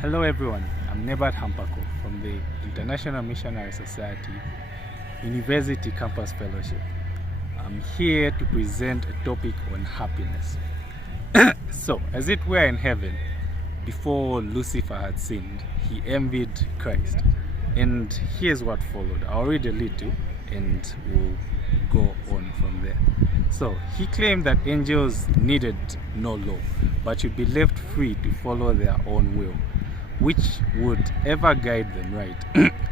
Hello everyone, I'm Nebat Hampako from the International Missionary Society University Campus Fellowship. I'm here to present a topic on happiness. So, as it were in heaven, before Lucifer had sinned, he envied Christ. And here's what followed. I'll read a little and we'll go on from there. So, he claimed that angels needed no law, but should be left free to follow their own will, which would ever guide them right.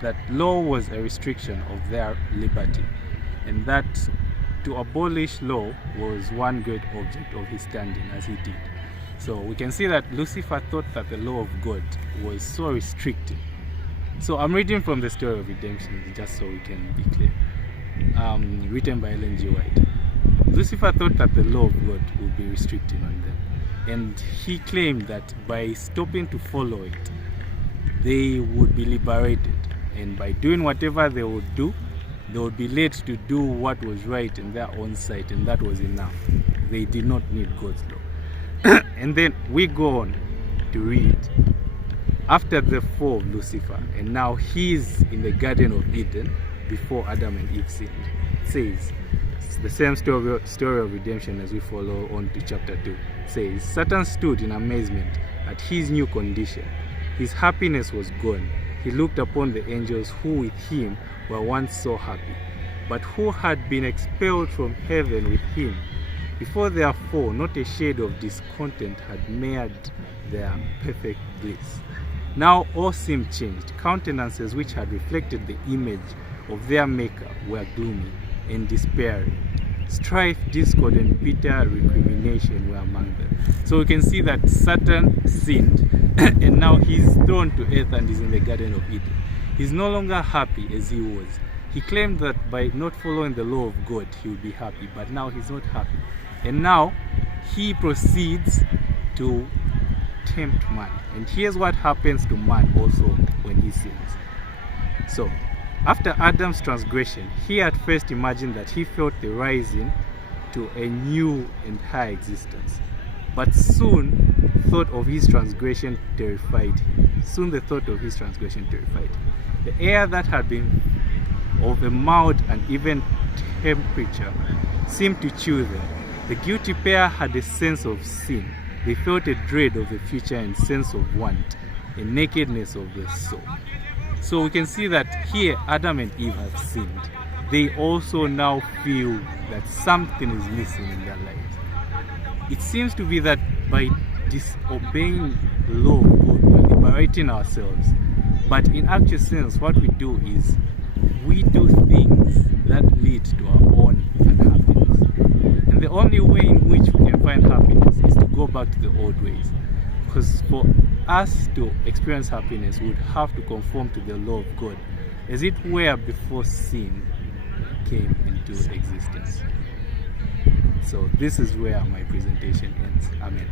That law was a restriction of their liberty, and that to abolish law was one great object of his standing as he did. So we can see that Lucifer thought that the law of God was so restrictive. So I'm reading from the story of redemption just so we can be clear. Written by Ellen G. White. Lucifer thought that the law of God would be restricting on them, and he claimed that by stopping to follow it, they would be liberated, and by doing whatever they would do, they would be led to do what was right in their own sight, and that was enough. They did not need God's law. And then we go on to read after the fall of Lucifer, and now he's in the Garden of Eden before Adam and Eve sinned. It says, it's the same story of redemption as we follow on to chapter 2. It says, Satan stood in amazement at his new condition. His happiness was gone. He looked upon the angels who with him were once so happy, but who had been expelled from heaven with him. Before their fall, not a shade of discontent had marred their perfect bliss. Now all seemed changed. Countenances which had reflected the image of their Maker were gloomy and despairing. Strife, discord, and bitter recrimination were among them. So we can see that Satan sinned, and now he's thrown to earth and is in the Garden of Eden. He's no longer happy as he was. He claimed that by not following the law of God, he would be happy, but now he's not happy. And now he proceeds to tempt man. And here's what happens to man also when he sins. So, after Adam's transgression, he at first imagined that he felt the rising to a new and high existence. But soon, thought of his transgression terrified him. The air that had been of a mild and even temperature seemed to chill them. The guilty pair had a sense of sin. They felt a dread of the future and sense of want, a nakedness of the soul. So we can see that here Adam and Eve have sinned. They also now feel that something is missing in their lives. It seems to be that by disobeying the law of God, we're liberating ourselves. But in actual sense, what we do is we do things that lead to our own unhappiness. And the only way in which we can find happiness is to go back to the old ways. Because for us to experience happiness, we would have to conform to the law of God, as it were before sin came into existence. So this is where my presentation ends. Amen.